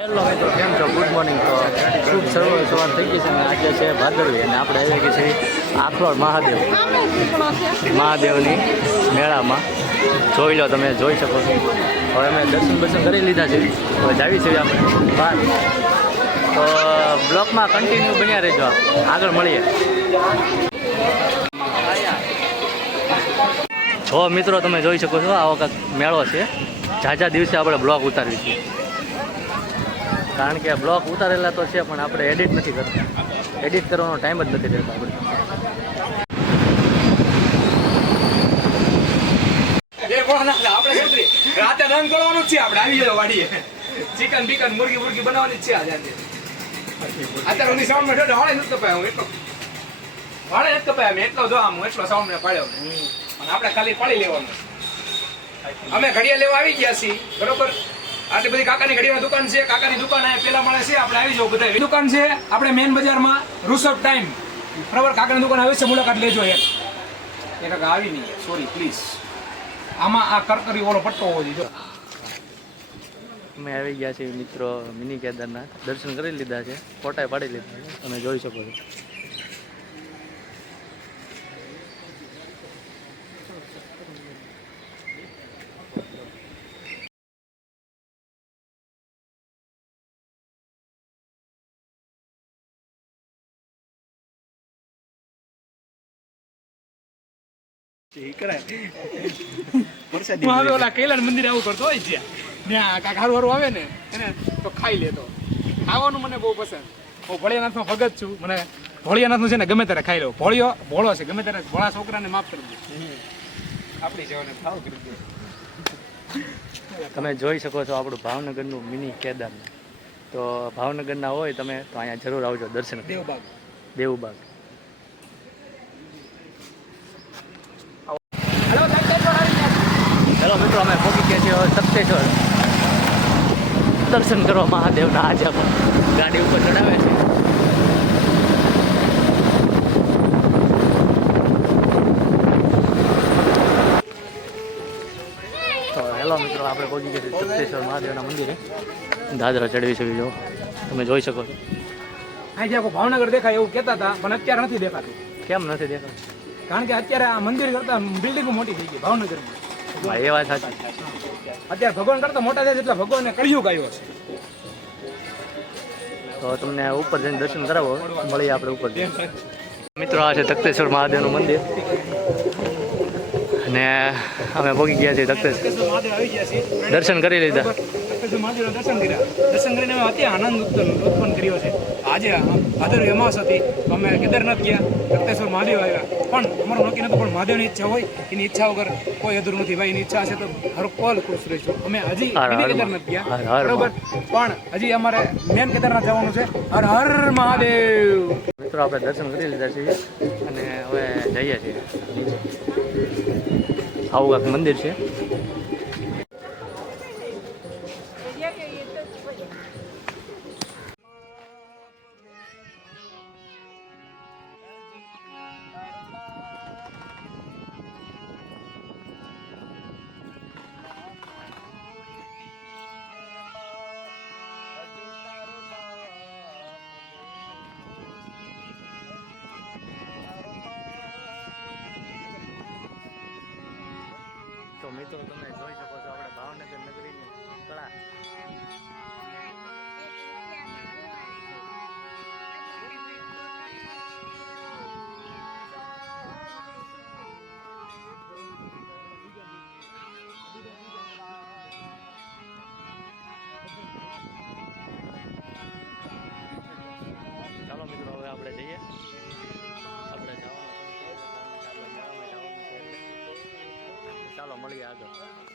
Hello મિત્રો, કેમ છો? Good morning. તો શુભ સવાર થઈ ગઈ છે અને આજે છે ભાદરવી અને આપણે આવી ગઈ છીએ આખલોડ મહાદેવની મેળામાં. જોઈ લો, તમે જોઈ શકો છો. હવે અમે દર્શન કરી લીધા છે. હવે જાવી છીએ આપણે બહાર. તો બ્લોકમાં કન્ટિન્યુ બન્યા રહેજો, આગળ મળીએ. જો મિત્રો, તમે જોઈ શકો છો આવો કાંઈક મેળો છે. ઝાઝા દિવસે આપણે બ્લોક ઉતારવી છીએ, કારણ કે બ્લોક ઉતારેલા તો છે પણ આપણે એડિટ નથી કરતા. એડિટ કરવાનો ટાઈમ જ નથી રહેતો આપણે. રાતે રંગ કરવાનું છે. આપણે આવી જાય વાડીએ ચિકન બિકન મુરગી બનાવવાની છે. આજે અત્યારે હું સાઉન્ડ માં વાળે નથી કપાય. હું એટલો વાળે નથી કપાય. એટલો જો આમ એટલો સાઉન્ડ મેં પાડ્યો અને આપણે ખાલી પાડી લેવાનું. અમે ઘડિયા લેવા આવી ગયા છીએ, બરોબર. આટલી બધી કાકાની ઘડિયાળની દુકાન છે. કાકાની દુકાન આ પેલા મળે છે. આપણે આવી જાવ બધા. દુકાન છે આપણે મેન બજારમાં રૂસફ ટાઈમ, બરાબર. કાકાની દુકાન આવી છે, મુલાકાત લેજો. એક આવી નહીં, સોરી પ્લીઝ. આમાં આ કરકરી ઓલો પટ્ટો હોવો જોઈએ. અમે આવી ગયા છીએ મિત્રો મિની કેદારનાથ. દર્શન કરી લીધા છે, ફોટા પાડી લીધા છે, તમે જોઈ શકો છો. ઓલા કૈલાસ મંદિર આવું કરતો હોય છે. ત્યાં કાંક હારું હારું આવે ને એને તો ખાઈ લેતો. ખાવાનું મને બહુ પસંદ. હું ભોળિયાનાથનો ભગત છું. મને ભોળિયાનાથનું છે ને ગમે ત્યારે ખાઈ લઉં. ભોળો છે, ગમે ત્યારે ભોળા છોકરાને માફ કરી દે. આપણી સેવાને ભાવ કરી દે. તમે જોઈ શકો છો આપણું ભાવનગરનું મિની કેદારનાથ. તો ભાવનગરના હોય તમે તો અહીંયા જરૂર આવજો દર્શન. દેવબાગ. ચલો મિત્રો, અમે પહોંચી ગયા છીએ સપ્તેશ્વર. દર્શન કરવા મહાદેવના. આજે ગાડી ઉપર ચડાવે છે. તો હેલો મિત્રો, આપણે પહોંચી ગયા છીએ સપ્તેશ્વર મહાદેવના મંદિરે. દાદરા ચડવી છે, જો તમે જોઈ શકો છો. આજે આખું ભાવનગર દેખાય એવું કહેતા હતા, પણ અત્યારે નથી દેખાતું. કેમ નથી દેખાતું? કારણ કે અત્યારે આ મંદિર કરતા બિલ્ડિંગો મોટી થઈ ગઈ ભાવનગરમાં. એ વાત સાચી. અત્યારે ભગવાન કરતા મોટા થાય એટલે ભગવાનને કળિયુગ આવ્યો છે. તો તમને ઉપર જઈને દર્શન કરાવો, મળીએ આપણે ઉપર. મિત્રો, આ છે તખ્તેશ્વર મહાદેવનું મંદિર અને અમે પહોંચી ગયા છીએ તખ્તેશ્વર. દર્શન કરી લીધા. મહાદેવના દર્શન કર્યા. દર્શન કરીને અમે અતિ આનંદ ઉત્પન્ન કર્યો છે. આજે ભાદરવી અમાસ હતી તો અમે કેદારનાથ ગયા, તખ્તેશ્વર મહાદેવ આવ્યા. પણ અમારું નક્કી નતું, પણ મહાદેવની ઈચ્છા હોય, એની ઈચ્છા વગર કોઈ અધૂરું નથી. ભાઈ એની ઈચ્છા હશે તો હર પલ ખુશ રહીશું. અમે હજી કેદારનાથ ગયા, બરોબર, પણ હજી અમારે મેન કેદારનાથ જવાનું છે. હર હર મહાદેવ. મિત્રો, આપણે દર્શન કરી લીધા છીએ અને હવે જઈએ છીએ. આવું કાંઈક મંદિર છે. તો મિત્રો, તમે જોઈ શકો છો આપણે ભાવનગર નગરીની કળા. ચાલો મિત્રો, હવે આપણે જઈએ. આપણે જવાનું, ચાલો મળીએ આગળ.